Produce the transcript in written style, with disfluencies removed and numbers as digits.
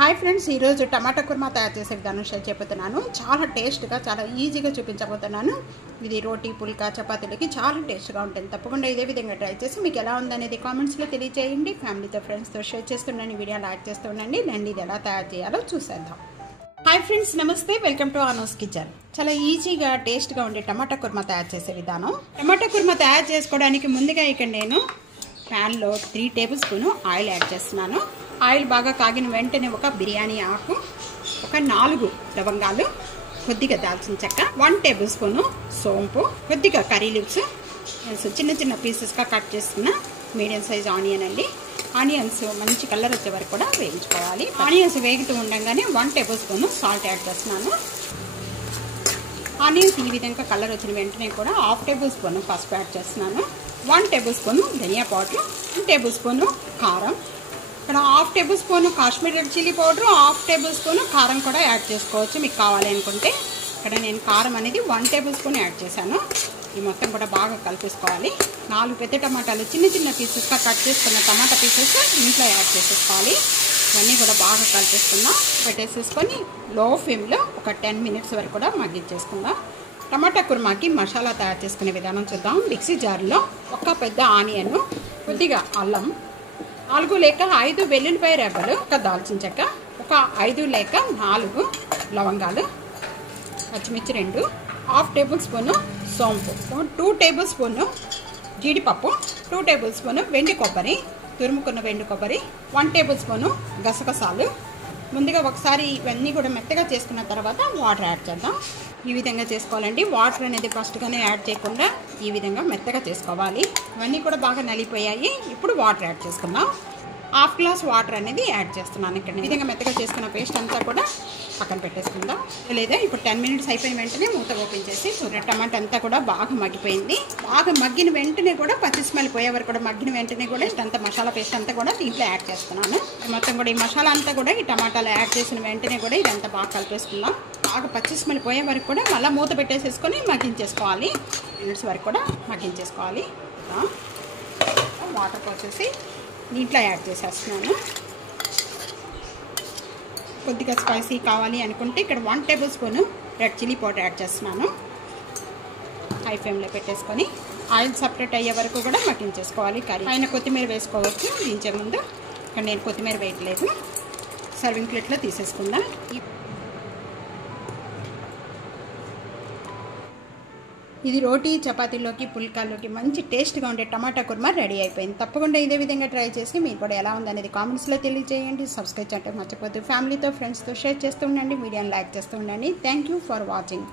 Hi friends, ఈరోజు టమాటా కుర్మా తయారు చేసే విధానం షేర్ చేయబోతున్నాను. చాలా టేస్ట్గా, చాలా ఈజీగా చూపించబోతున్నాను. ఇది రోటీ, పుల్కా, చపాతీలకి చాలా టేస్ట్గా ఉంటుంది. తప్పకుండా ఇదే విధంగా ట్రై చేసి మీకు ఎలా ఉందనేది కామెంట్స్లో తెలియజేయండి. ఫ్యామిలీతో, ఫ్రెండ్స్తో షేర్ చేస్తుండండి, వీడియోలు యాడ్ చేస్తుండండి. రండి ఇది ఎలా తయారు చేయాలో చూసేద్దాం. హాయ్ ఫ్రెండ్స్, నమస్తే, వెల్కమ్ టు అనూస్ కిచెన్. చాలా ఈజీగా టేస్ట్గా ఉండే టమాటా కుర్మా తయారు చేసే విధానం. టమాటా కుర్మా తయారు చేసుకోవడానికి ముందుగా ఇక్కడ నేను ప్యాన్లో 3 టేబుల్ స్పూన్ ఆయిల్ యాడ్ చేస్తున్నాను. ఆయిల్ బాగా కాగిన వెంటనే ఒక బిర్యానీ ఆకు, ఒక 4 లవంగాలు, కొద్దిగా దాల్చిన చెక్క, 1 టేబుల్ స్పూన్ సోంపు, కొద్దిగా కర్రీ లీవ్స్, చిన్న చిన్న పీసెస్గా కట్ చేసుకున్న మీడియం సైజ్ ఆనియన్ అండి. ఆనియన్స్ మంచి కలర్ వచ్చే వరకు కూడా వేయించుకోవాలి. ఆనియన్స్ వేగుతూ ఉండగానే 1 టేబుల్ స్పూన్ సాల్ట్ యాడ్ చేస్తున్నాను. ఆనియన్స్ ఈ విధంగా కలర్ వచ్చిన వెంటనే కూడా 1/2 టేబుల్ స్పూన్ పసుపు యాడ్ చేస్తున్నాను. 1 టేబుల్ స్పూన్ ధనియా పౌడర్, 1 టేబుల్ స్పూన్ కారం, ఇక్కడ 1/2 table spoon Kashmir red chilli powder, 1/2 table spoon కారం కూడా యాడ్ చేసుకోవచ్చు మీకు కావాలి అనుకుంటే. ఇక్కడ నేను కారం అనేది 1 టేబుల్ స్పూన్ యాడ్ చేశాను. ఈ మొత్తం కూడా బాగా కలిపేసుకోవాలి. 4 పెద్ద టమాటాలు చిన్న చిన్న పీసెస్గా కట్ చేసుకున్న టమాటా పీసెస్ ఇంట్లో యాడ్ చేసేసుకోవాలి. ఇవన్నీ కూడా బాగా కలిపేసుకుందాం. పెట్టేసేసుకొని లో ఫ్లేమ్లో ఒక 10 మినిట్స్ వరకు కూడా మగ్గించేసుకుందాం. టమాటా కుర్మాకి మసాలా తయారు చేసుకునే విధానం చూద్దాం. మిక్సీ జార్లో ఒక పెద్ద ఆనియన్, కొద్దిగా అల్లం, 4 లేక 5 వెల్లుల్లిపాయ రెబ్బలు, ఒక దాల్చిన చెక్క, ఒక 5 లేక 4 లవంగాలు, పచ్చిమిర్చి 2, 1/2 టేబుల్ స్పూన్ సోంపు, 2 టేబుల్ స్పూన్ జీడిపప్పు, 2 టేబుల్ స్పూన్ వెండి కొబ్బరి, తురుముకున్న వెండి కొబ్బరి, 1 టేబుల్ స్పూన్ గసగసాలు. ముందుగా ఒకసారి ఇవన్నీ కూడా మెత్తగా చేసుకున్న తర్వాత వాటర్ యాడ్ చేద్దాం. ఈ విధంగా చేసుకోవాలండి. వాటర్ అనేది ఫస్ట్గానే యాడ్ చేయకుండా ఈ విధంగా మెత్తగా చేసుకోవాలి. ఇవన్నీ కూడా బాగా నలిపోయాయి. ఇప్పుడు వాటర్ యాడ్ చేసుకుందాం. 1/2 గ్లాస్ వాటర్ అనేది యాడ్ చేస్తున్నాను. ఇక్కడ ఈ విధంగా మెత్తగా చేసుకున్న పేస్ట్ అంతా కూడా పక్కన పెట్టేసుకుందాం. లేదా ఇప్పుడు 10 మినిట్స్ అయిపోయిన వెంటనే మూత ఓపెన్ చేసి టమాటా అంతా కూడా బాగా మగ్గిపోయింది. బాగా మగ్గిన వెంటనే కూడా పచ్చి స్మెల్ పోయే వరకు కూడా మగ్గిన వెంటనే కూడా అంత మసాలా పేస్ట్ అంతా కూడా దీంట్లో యాడ్ చేస్తున్నాను. మొత్తం కూడా ఈ మసాలా అంతా కూడా ఈ టమాటాలు యాడ్ చేసిన వెంటనే కూడా ఇదంతా బాగా కలిపేసుకుందాం. బాగా పచ్చి స్మెల్ పోయే వరకు కూడా మళ్ళీ మూత పెట్టేసేసుకొని మగ్గించేసుకోవాలి. మినిట్స్ వరకు కూడా మగ్గించేసుకోవాలి. వాటర్ పోసేసి దీంట్లో యాడ్ చేసేస్తున్నాను. కొద్దిగా స్పైసీ కావాలి అనుకుంటే ఇక్కడ 1 table spoon red chilli powder add చేస్తున్నాను. హై ఫ్లేమ్లో పెట్టేసుకొని ఆయిల్ సపరేట్ అయ్యే వరకు కూడా మగ్గించేసుకోవాలి. కర్రీ పైన కొత్తిమీర వేసుకోవచ్చు దించే ముందు. ఇక్కడ నేను కొత్తిమీర వేయట్లేదు. సర్వింగ్ ప్లేట్లో తీసేసుకుందాం. ఇది రోటీ, చపాతీలోకి, పుల్కాల్లోకి మంచి టేస్ట్గా ఉండే టమాటా కుర్మా రెడీ అయిపోయింది. తప్పకుండా ఇదే విధంగా ట్రై చేసి మీరు కూడా ఎలా ఉందనేది కామెంట్స్లో తెలియజేయండి. సబ్స్క్రైబ్ చేయడం మర్చిపోద్దు. ఫ్యామిలీతో, ఫ్రెండ్స్తో షేర్ చేస్తూ ఉండండి, వీడియోని లైక్ చేస్తూ ఉండండి. Thank you for watching.